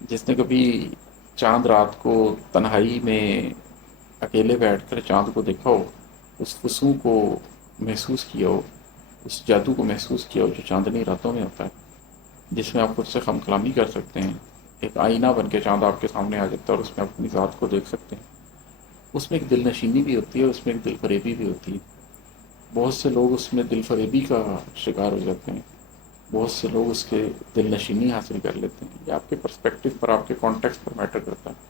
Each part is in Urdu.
جس نے کبھی چاند رات کو تنہائی میں اکیلے بیٹھ کر چاند کو دیکھا ہو، اس خشوع کو محسوس کیا ہو، اس جادو کو محسوس کیا ہو جو چاندنی راتوں میں ہوتا ہے، جس میں آپ خود سے خم کلامی کر سکتے ہیں، ایک آئینہ بن کے چاند آپ کے سامنے آ جاتا ہے اور اس میں اپنی ذات کو دیکھ سکتے ہیں۔ اس میں ایک دل نشینی بھی ہوتی ہے، اس میں ایک دل فریبی بھی ہوتی ہے۔ بہت سے لوگ اس میں دل فریبی کا شکار ہو جاتے ہیں، بہت سے لوگ اس کے دل نشینی حاصل کر لیتے ہیں۔ یہ آپ کے پرسپیکٹو پر، آپ کے کانٹیکس پر میٹر کرتا ہے۔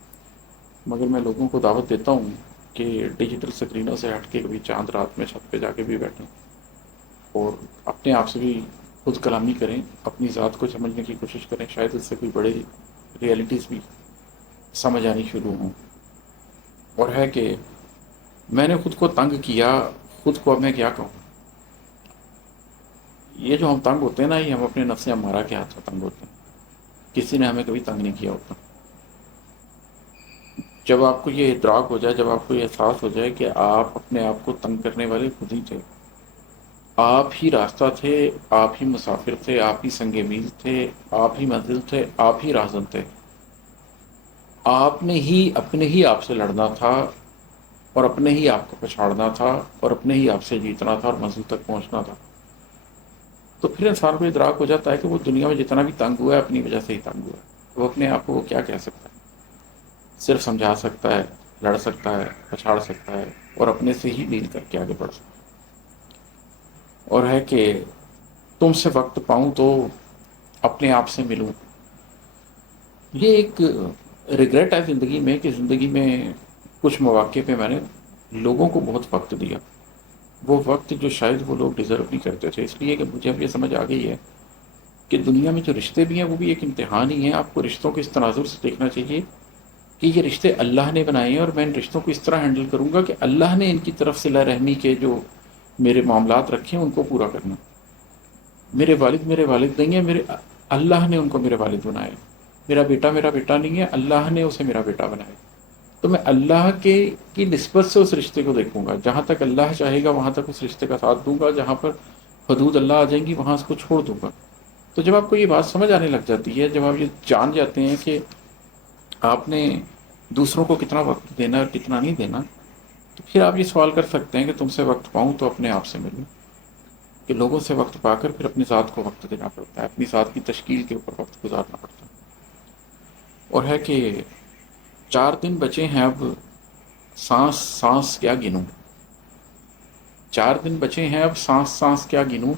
مگر میں لوگوں کو دعوت دیتا ہوں کہ ڈیجیٹل اسکرینوں سے ہٹ کے کبھی چاند رات میں چھت پہ جا کے بھی بیٹھیں اور اپنے آپ سے بھی خود کلامی کریں، اپنی ذات کو سمجھنے کی کوشش کریں، شاید اس سے کوئی بڑے ریئلٹیز بھی سمجھ آنی شروع ہوں۔ اور ہے کہ میں نے خود کو تنگ کیا، خود کو اب میں کیا کہوں؟ یہ جو ہم تنگ ہوتے ہیں نا، یہ ہم اپنے نفس ہمارا کے ہاتھ میں تنگ ہوتے ہیں، کسی نے ہمیں کبھی تنگ نہیں کیا ہوتا۔ جب آپ کو یہ ادراک ہو جائے، جب آپ کو یہ احساس ہو جائے کہ آپ اپنے آپ کو تنگ کرنے والے خود ہی تھے، آپ ہی راستہ تھے، آپ ہی مسافر تھے، آپ ہی سنگ میل تھے، آپ ہی منزل تھے، آپ ہی راہزن تھے، آپ نے ہی اپنے ہی آپ سے لڑنا تھا اور اپنے ہی آپ کو پچھاڑنا تھا اور اپنے ہی آپ سے جیتنا تھا اور منزل تک پہنچنا تھا، تو پھر انسان کو ادراک ہو جاتا ہے کہ وہ دنیا میں جتنا بھی تنگ ہوا ہے اپنی وجہ سے ہی تنگ ہوا ہے۔ وہ اپنے آپ کو وہ کیا کہہ سکتا ہے؟ صرف سمجھا سکتا ہے، لڑ سکتا ہے، پچھاڑ سکتا ہے اور اپنے سے ہی ڈیل کر کے آگے بڑھ سکتا ہے۔ اور ہے کہ تم سے وقت پاؤں تو اپنے آپ سے ملوں۔ یہ ایک ریگریٹ ہے زندگی میں کہ زندگی میں کچھ مواقع پہ میں نے لوگوں کو بہت وقت دیا، وہ وقت جو شاید وہ لوگ ڈیزرو نہیں کرتے تھے، اس لیے کہ مجھے اب یہ سمجھ آ گئی ہے کہ دنیا میں جو رشتے بھی ہیں وہ بھی ایک امتحان ہی ہیں۔ آپ کو رشتوں کو اس تناظر سے دیکھنا چاہیے کہ یہ رشتے اللہ نے بنائے ہیں اور میں ان رشتوں کو اس طرح ہینڈل کروں گا کہ اللہ نے ان کی طرف صلہ رحمی کے جو میرے معاملات رکھے ہیں ان کو پورا کرنا۔ میرے والد نہیں ہیں، اللہ نے ان کو میرے والد بنایا۔ میرا بیٹا نہیں ہے، اللہ نے اسے میرا بیٹا بنایا۔ تو میں اللہ کے کی نسبت سے اس رشتے کو دیکھوں گا، جہاں تک اللہ چاہے گا وہاں تک اس رشتے کا ساتھ دوں گا، جہاں پر حدود اللہ آ جائیں گی وہاں اس کو چھوڑ دوں گا۔ تو جب آپ کو یہ بات سمجھ آنے لگ جاتی ہے، جب آپ یہ جان جاتے ہیں کہ آپ نے دوسروں کو کتنا وقت دینا اور کتنا نہیں دینا، تو پھر آپ یہ سوال کر سکتے ہیں کہ تم سے وقت پاؤں تو اپنے آپ سے ملوں۔ کہ لوگوں سے وقت پا کر پھر اپنی ذات کو وقت دینا پڑتا ہے، اپنی ذات کی تشکیل کے اوپر وقت گزارنا پڑتا ہے۔ اور ہے کہ 4 دن بچے ہیں اب، سانس سانس کیا گنوں؟ 4 دن بچے ہیں اب، سانس سانس کیا گنوں؟